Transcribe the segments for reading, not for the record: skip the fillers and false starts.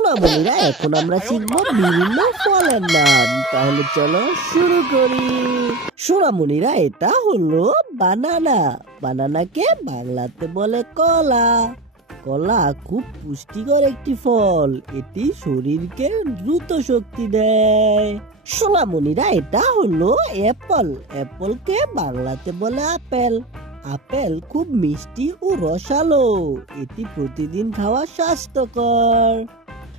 সোনামণিরা এখন আমরা শিখবো বিভিন্ন ফলের নাম। তাহলে চলো শুরু করি। সোনামণিরা এটা হলো বানানা। বানানাকে বাংলাতে বলে কলা। কলা খুব পুষ্টিকর একটি ফল। এটি শরীরকে দ্রুত শক্তি দেয়। সোনামণিরা এটা হলো অ্যাপল। অ্যাপলকে বাংলাতে বলে আপেল। আপেল খুব মিষ্টি ও রসালো। এটি প্রতিদিন খাওয়া স্বাস্থ্যকর।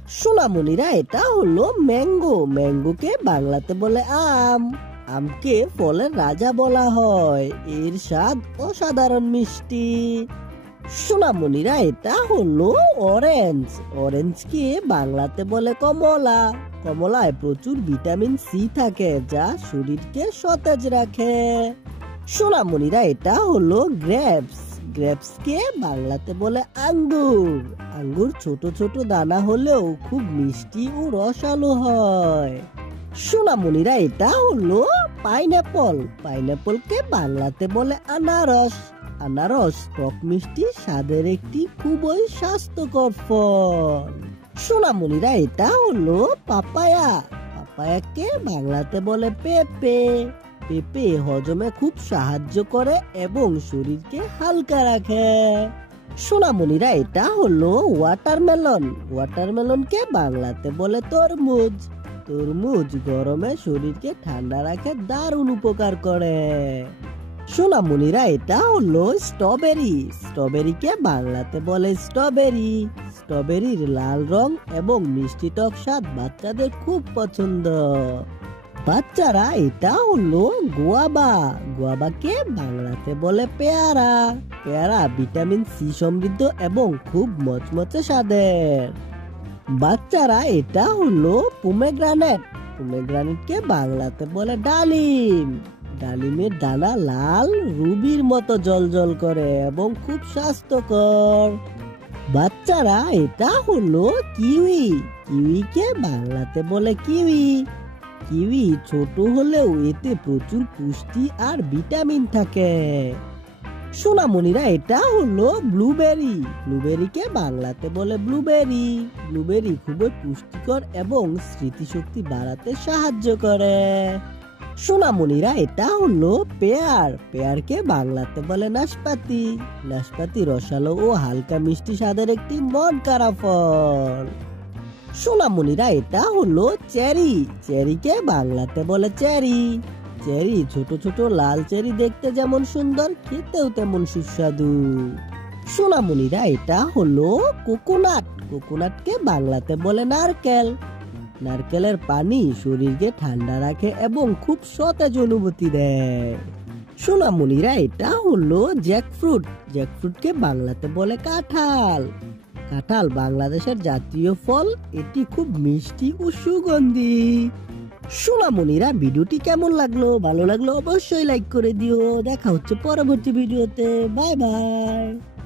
সোনামণিরা এটা হলো ম্যাঙ্গো। ম্যাঙ্গোকে বাংলাতে বলে আম। আমকে ফলের রাজা বলা হয়। এর স্বাদ অসাধারণ মিষ্টি। সোনামণিরা এটা হলো অরেঞ্জ। অরেঞ্জকে বাংলাতে বলে কমলা। কমলায় প্রচুর ভিটামিন সি থাকে, যা শরীরকে সতেজ রাখে। সোনামণিরা এটা হলো গ্রেপস। গ্রেপসকে বাংলাতে বলে আঙ্গুর। আঙ্গুর ছোট ছোট দানা হলেও খুব মিষ্টি ও রসালো হয়। সোনামণিরা এটা হলো পাইনাপল। পাইনাপলকে বাংলাতে বলে আনারস। আনারস টক মিষ্টি স্বাদের একটি খুবই স্বাস্থ্যকর ফল। সোনামণিরা এটা হলো পাপায়া। পাপায়াকে বাংলাতে বলে পেঁপে। পেঁপে হজমে খুব সাহায্য করে এবং শরীরকে হালকা রাখে। সোনামণিরা এটা হলো ওয়াটারমেলন। ওয়াটারমেলনকে বাংলাতে বলে তরমুজ। তরমুজ গরমে শরীরকে ঠান্ডা রাখে, দারুণ উপকার করে। সোনামণিরা এটা হলো স্ট্রবেরি। স্ট্রবেরিকে বাংলাতে বলে স্ট্রবেরি। স্ট্রবেরির লাল রং এবং মিষ্টি টক স্বাদ বাচ্চাদের খুব পছন্দ। বাচ্চারা এটা হলো গোয়াবা। গোয়াবাকে বাংলাতে বলে পেয়ারা। পেয়ারা ভিটামিন সি সমৃদ্ধ এবং খুব মচমচে স্বাদের। বাচ্চারা এটা হলো পোমেগ্রানেট। পোমেগ্রানেটকে বাংলাতে বলে ডালিম। ডালিমের দানা লাল রুবির মতো জলজল করে এবং খুব স্বাস্থ্যকর। বাচ্চারা এটা হলো কিউই। কিউইকে বাংলাতে বলে কিউই। কিউই ছোট হলেও এতে প্রচুর পুষ্টি আর ভিটামিন থাকে। সোনামণিরা এটা হলো ব্লুবেরি। ব্লুবেরিকে বাংলাতে বলে ব্লুবেরি। ব্লুবেরি খুবই পুষ্টিকর এবং স্মৃতিশক্তি বাড়াতে সাহায্য করে। সোনামণিরা এটা হলো পেয়ার। পেয়ারকে বাংলাতে বলে নাশপাতি। নাশপাতি রসালো ও হালকা মিষ্টি স্বাদের একটি মন কাড়া ফল। সোনামণিরা এটা হলো চেরি। চেরিকে বাংলাতে বলে চেরি। চেরি ছোট ছোট লাল চেরি দেখতে যেমন সুন্দর, খেতেও তেমন সুস্বাদু। সোনামণিরা এটা হলো কোকোনাট। কোকোনাটকে বাংলাতে বলে নারকেল। নারকেলের পানি শরীরকে ঠান্ডা রাখে এবং খুব সতেজ অনুভূতি দেয়। সোনামণিরা এটা হলো জ্যাকফ্রুট। জ্যাকফ্রুটকে বাংলাতে বলে কাঁঠাল। কাঁঠাল বাংলাদেশের জাতীয় ফল। এটি খুব মিষ্টি ও সুগন্ধি। সোনামণিরা ভিডিওটি কেমন লাগলো? ভালো লাগলো অবশ্যই লাইক করে দিও। দেখা হচ্ছে পরবর্তী ভিডিওতে। Bye bye.